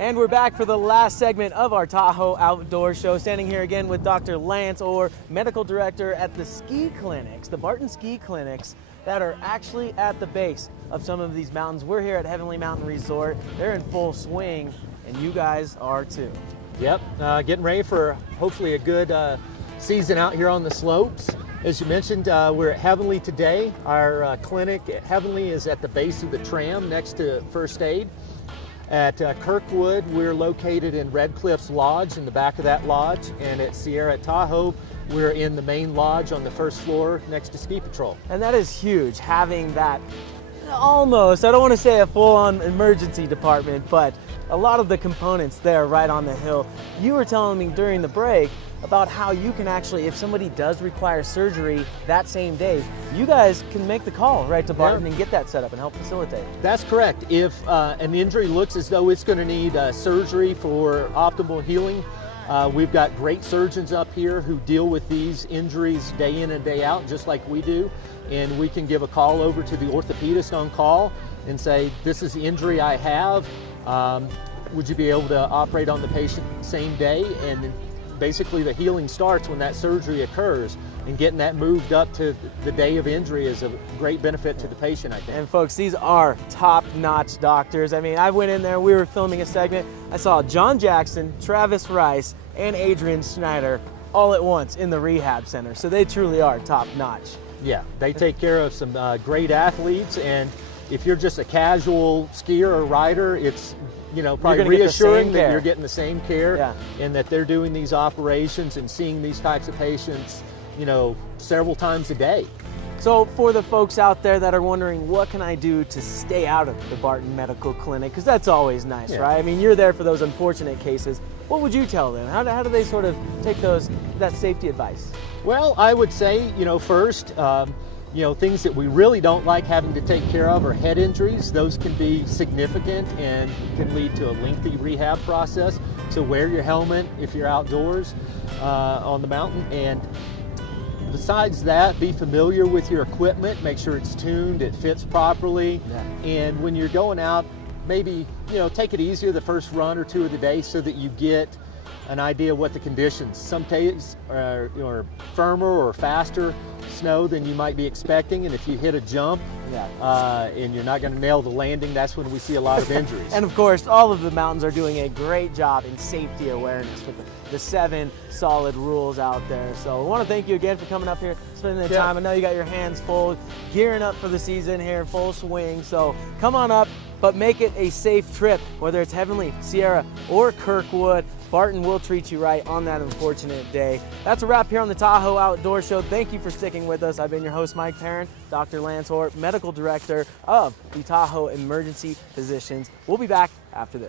And we're back for the last segment of our Tahoe Outdoor Show. Standing here again with Dr. Lance Orr, Medical Director at the ski clinics, the Barton ski clinics that are actually at the base of some of these mountains. We're here at Heavenly Mountain Resort. They're in full swing, and you guys are too. Yep, getting ready for hopefully a good season out here on the slopes. As you mentioned, we're at Heavenly today. Our clinic at Heavenly is at the base of the tram next to First Aid. At Kirkwood, we're located in Red Cliffs Lodge, in the back of that lodge. And at Sierra Tahoe, we're in the main lodge on the first floor next to Ski Patrol. And that is huge, having that almost, I don't want to say a full-on emergency department, but a lot of the components there right on the hill. You were telling me during the break about how you can actually, if somebody does require surgery that same day, you guys can make the call right to Barton and get that set up and help facilitate. That's correct. If an injury looks as though it's going to need surgery for optimal healing, we've got great surgeons up here who deal with these injuries day in and day out, just like we do. And we can give a call over to the orthopedist on call and say, this is the injury I have. Would you be able to operate on the patient same day? And basically the healing starts when that surgery occurs, and getting that moved up to the day of injury is a great benefit to the patient, I think. And folks, these are top-notch doctors. I mean, I went in there, we were filming a segment, I saw John Jackson, Travis Rice, and Adrian Schneider all at once in the rehab center. So they truly are top-notch. Yeah, they take care of some great athletes, and if you're just a casual skier or rider, it's probably reassuring that you're getting the same care, and that they're doing these operations and seeing these types of patients, several times a day. So for the folks out there that are wondering, what can I do to stay out of the Barton Medical Clinic? Because that's always nice, right? I mean, you're there for those unfortunate cases. What would you tell them? How do they sort of take that safety advice? Well, I would say, first, things that we really don't like having to take care of are head injuries. Those can be significant and can lead to a lengthy rehab process. So wear your helmet if you're outdoors on the mountain. And besides that, be familiar with your equipment. Make sure it's tuned, it fits properly. And when you're going out, maybe, take it easier the first run or two of the day so that you get an idea what the conditions. Some days are firmer or faster snow than you might be expecting, and if you hit a jump and you're not going to nail the landing, that's when we see a lot of injuries. And of course, all of the mountains are doing a great job in safety awareness with the 7 solid rules out there. So I want to thank you again for coming up here, spending the time. I know you got your hands full, gearing up for the season here in full swing. So come on up, but make it a safe trip, whether it's Heavenly, Sierra, or Kirkwood. Barton will treat you right on that unfortunate day. That's a wrap here on the Tahoe Outdoor Show. Thank you for sticking with us. I've been your host, Mike Perrin, Dr. Lance Orr, Medical Director of the Tahoe Emergency Physicians. We'll be back after this.